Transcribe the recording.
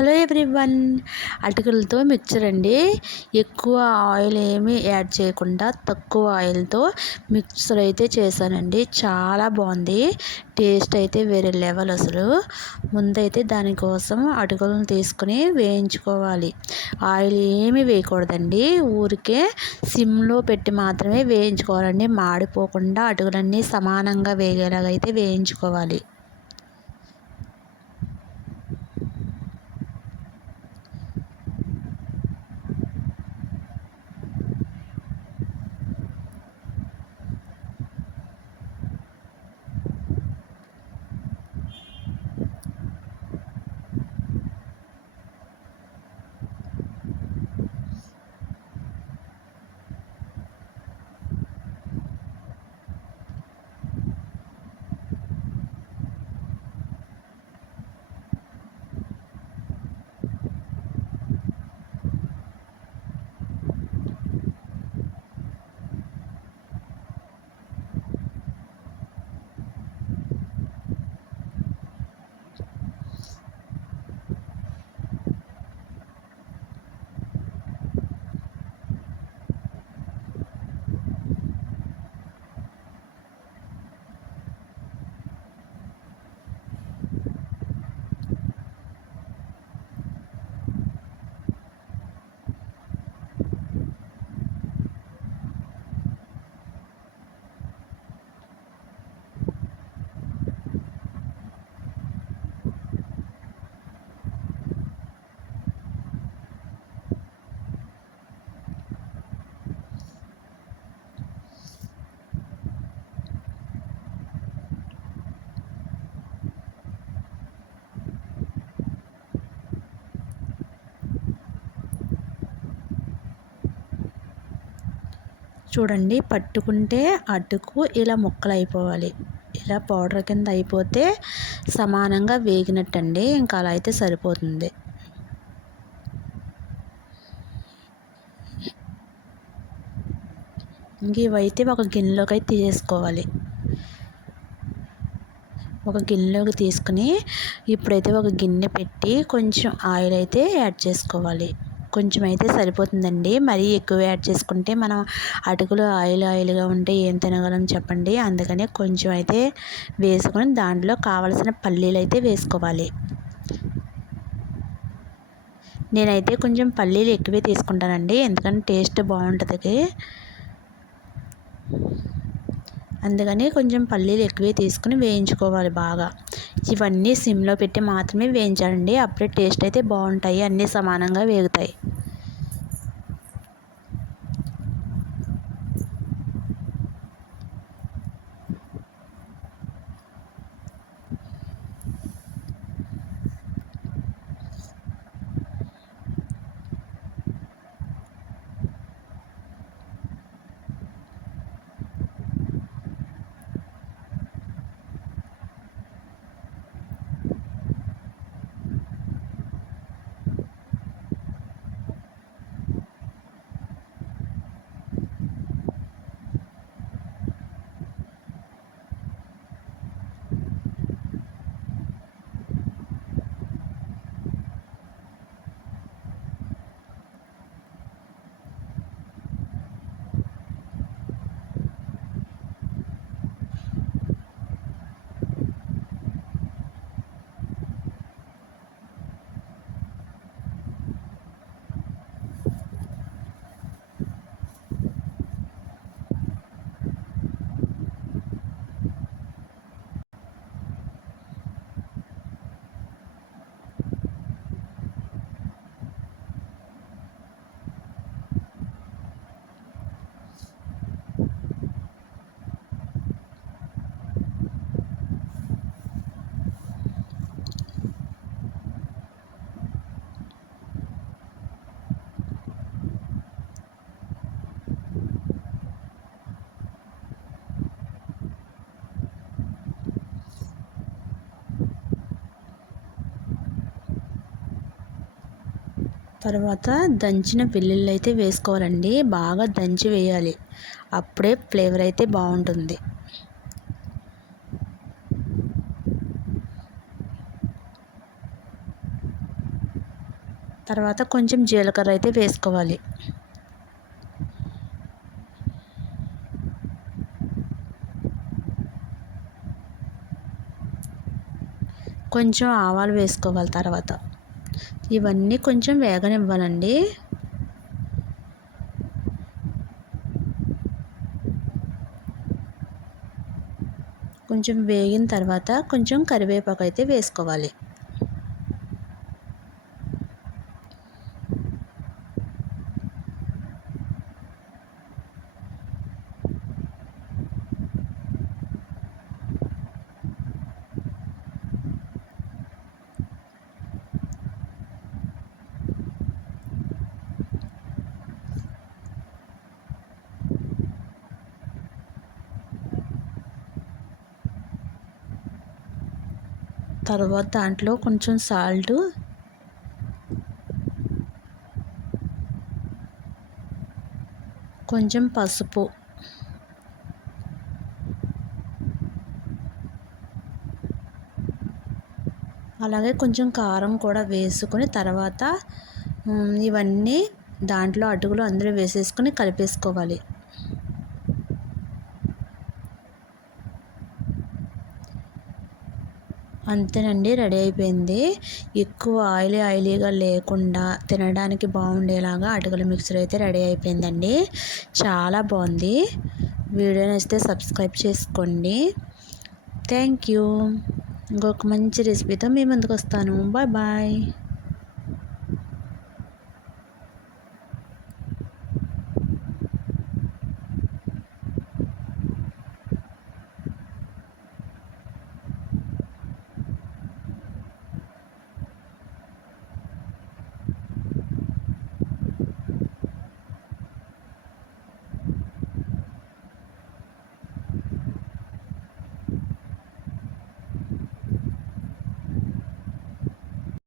Hello everyone, అటుకులతో mixture అండి. ఎక్కువ ఆయిల్ ఏమీ యాడ్ చేయకుండా తక్కువ ఆయిల్తో మిక్చర్ అయితే చేశానండి. చాలా బాగుంది. టేస్ట్ అయితే వేరే లెవెల్ అసలు. ముందైతే దానికోసం అటుకులను తీసుకుని వేయించుకోవాలి. ఆయిల్ ఏమీ వేయకూడదండి. ఊరికే సిమ్లో పెట్టి మాత్రమే వేయించుకోవాలండి. మాడిపోకుండా అటుకులన్నీ సమానంగా వేగేలాగైతే వేయించుకోవాలి. చూడండి, పట్టుకుంటే అటుకు ఇలా ముక్కలు అయిపోవాలి. ఇలా పౌడర్ కింద అయిపోతే సమానంగా వేగినట్టండి. ఇంకా అలా అయితే సరిపోతుంది. ఇంక ఇవైతే ఒక గిన్నెలోకి అయితే తీసేసుకోవాలి. ఒక గిన్నెలోకి తీసుకుని ఇప్పుడైతే ఒక గిన్నె పెట్టి కొంచెం ఆయిల్ అయితే యాడ్ చేసుకోవాలి. కొంచెం అయితే సరిపోతుందండి. మరీ ఎక్కువ యాడ్ చేసుకుంటే మనం అటుకులు ఆయిల్గా ఉంటే ఏం తినగలం చెప్పండి. అందుకనే కొంచెం అయితే వేసుకొని దాంట్లో కావలసిన పల్లీలు అయితే వేసుకోవాలి. నేనైతే కొంచెం పల్లీలు ఎక్కువే తీసుకుంటానండి, ఎందుకంటే టేస్ట్ బాగుంటుంది. అందుకని కొంచెం పల్లీలు ఎక్కువే తీసుకుని వేయించుకోవాలి బాగా. ఇవన్నీ సిమ్లో పెట్టి మాత్రమే వేయించాలండి. అప్పుడే టేస్ట్ అయితే బాగుంటాయి, అన్నీ సమానంగా వేగుతాయి. తర్వాత దంచిన వెల్లుల్లి అయితే వేసుకోవాలండి. బాగా దంచి వేయాలి, అప్పుడే ఫ్లేవర్ అయితే బాగుంటుంది. తర్వాత కొంచెం జీలకర్ర అయితే వేసుకోవాలి. కొంచెం ఆవాలు వేసుకోవాలి. తర్వాత ఇవన్నీ కొంచెం వేగనివ్వాలండి. కొంచెం వేగిన తర్వాత కొంచెం కరివేపాకు అయితే వేసుకోవాలి. తర్వాత దాంట్లో కొంచెం సాల్టు, కొంచెం పసుపు, అలాగే కొంచెం కారం కూడా వేసుకొని తర్వాత ఇవన్నీ దాంట్లో అటుకులు అందులో వేసేసుకొని కలిపేసుకోవాలి. అంతేనండి, రెడీ అయిపోయింది. ఎక్కువ ఆయిలీగా లేకుండా తినడానికి బాగుండేలాగా అటుకుల మిక్చర్ అయితే రెడీ అయిపోయిందండి. చాలా బాగుంది. వీడియో నచ్చితే సబ్స్క్రైబ్ చేసుకోండి. Thank you. ఇంకొక మంచి రెసిపీతో మీ ముందుకు వస్తాను. Bye bye.